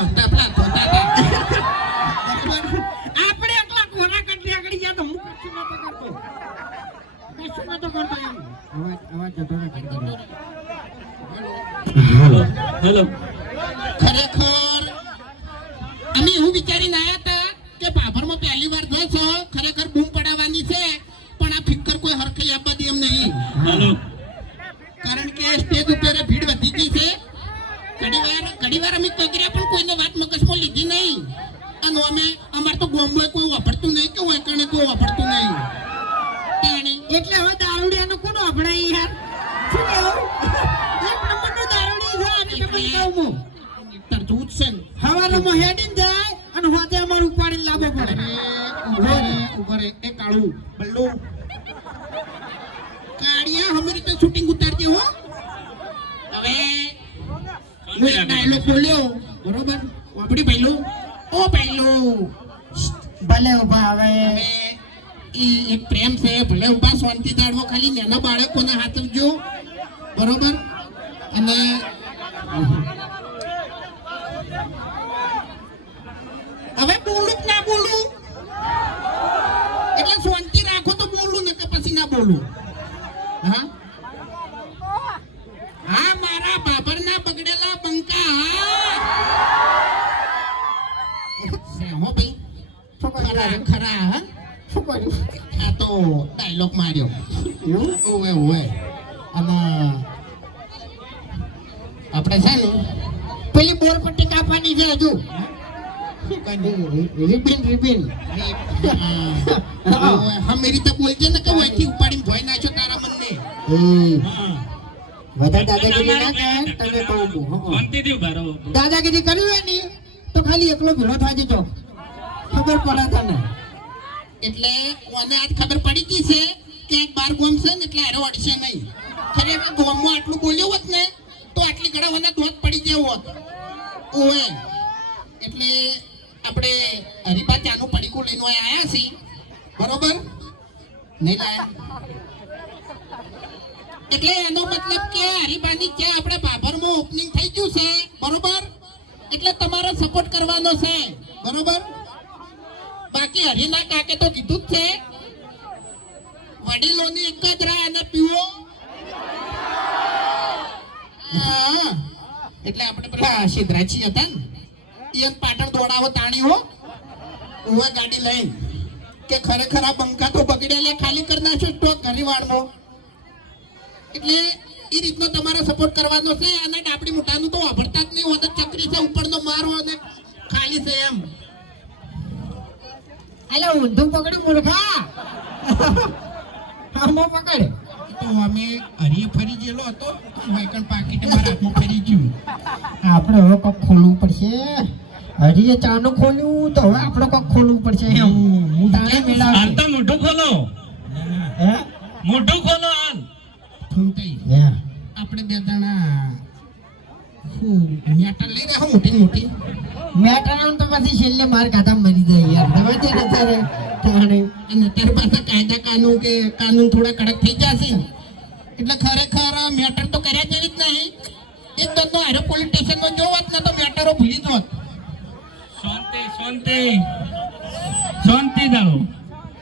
બાંધતા પેલા ધોતા આપણે એકલા કોના કટલી આગળ ગયા તો હું કશું નતો કરતો. કશું નતો કરતો એમ. અવાજ અવાજ જતો રહે હેલો ખરેખર અમે હું વિચારીને આયા હતા કે બાભરમાં પહેલી વાર જો ખરેખર બૂમ પડાવવાની છે પણ આ ફિકર કોઈ હરખે આપવા દે એમ નહીં. ઘડીવાર અમે કગર્યા પણ કોઈને વાત મગજમાં લીધી નહીં. અને અમે અમાર તો બોમ્બે કોઈ વાપરતું નહીં કે વાંકણે કોઈ વાપરતું નહીં. તાણી એટલે હવે દારૂડિયાનો કોણ અભડાય યાર? શું કહેવું એક નંબરનો દારૂડી છે આને તમને કહું હું તાર જોવું છે ને હેડીને જાય અને હોતે અમારું ઉપાડીને લાવવો પડે. એ કાળું બલ્લુ. કાળિયા રીતે શૂટિંગ ઉતારજે હો. હવે હવે. હવે એક ના બોલું? એટલે શાંતિ રાખો તો બોલું ને કે પછી ના બોલું. હા? હા, મારા ખરા? ખરા હા શું કર્યું આ તો ડાયલોગ માર્યો એવું ઓવે ઓવે અને આપણે છે ને પેલી બોર પટ્ટી કાપવાની છે હજુ રિબિન રિબિન હમ રીતે બોલજે ને કે વહીથી ઉપાડીને ભોય નાખ્યો તારા મનને હા. વધારે દાદાગીરી ના કરે તમે બહુ બહુ હં. શાંતિથી ઊભા રહો દાદાગીરી કરવી હોય ને તો ખાલી એકલો ભેળો થાય તો ખબર પડે તને? એટલે કોને આજ ખબર પડી ગઈ છે કે એક બાર ગોમ છે ને એટલે એરો અડશે નહીં. ખરેખર ગોમમાં આટલું બોલ્યું હોત ને, તો આટલી ઘણા મને ધોધ પડી ગયો હોત. ઓએ એટલે આપણે હરિભા ત્યાંનું પડીકું લઈને આવ્યા છીએ. બરોબર? નહીં લાયા એટલે એનો મતલબ કે હરિભાની ક્યાં આપણે બાબરમાં ઓપનિંગ થઈ ગયું છે? બરોબર? એટલે તમારો સપોર્ટ કરવાનો છે. બરોબર? બાકી હરિના કાકે તો કીધું છે. વડીલોની એક જ રાહ અને પીવો. એટલે આપણે પેલા સિદ્ધરાજી હતા ને ઈ પાટણ દોડાવો તાણીઓ ઉવે ગાડી લઈ. કે ખરેખર આ બંકા તો બગડેલા ખાલી કરી નાખશો સ્ટોક ઘરીવાળનો. એટલે એ રીતનો તમારે સપોર્ટ કરવાનો છે. અને આપણી મોટાનું તો વાપરતા જ નહીં હોત. ચક્રી છે, ઉપરનો મારો અને ખાલી છે એમ. અલે ઊંધું પકડ મૂર્ખા. આમો પકડ. તો અમે હરી ફરી ગયેલો હતો. વાયકણ પાકીટ મારા હાથમાં ફરી ગયું. આપણે હવે કોક ખોલવું પડશે. હરીએ ચાનું ખોલ્યું તો હવે આપણે કોક ખોલવું પડશે એમ. હું તાણે હાલ તો મોઢું ખોલો. હે? મોઢું ખોલો હાલ. હે? આપણે બે જણા શું મેટર લઈ રહ્યા મોટી મોટી? મેટરાનું તો પછી છેલ્લે માર કાઢા મરી જાય યાર. તમે તે નતા રે તાણે અને અત્યારે પાછા કાયદા કાનૂન કે કાનૂન થોડા કડક થઈ જશે. એટલે ખરેખર મેટર તો કર્યા જેવી જ નહીં એક તો હારે પોલીસ સ્ટેશનમાં જોવત ને તો મેટરો ભૂલી જોત શાંતિ શાંતિ. શાંતિ દાડો.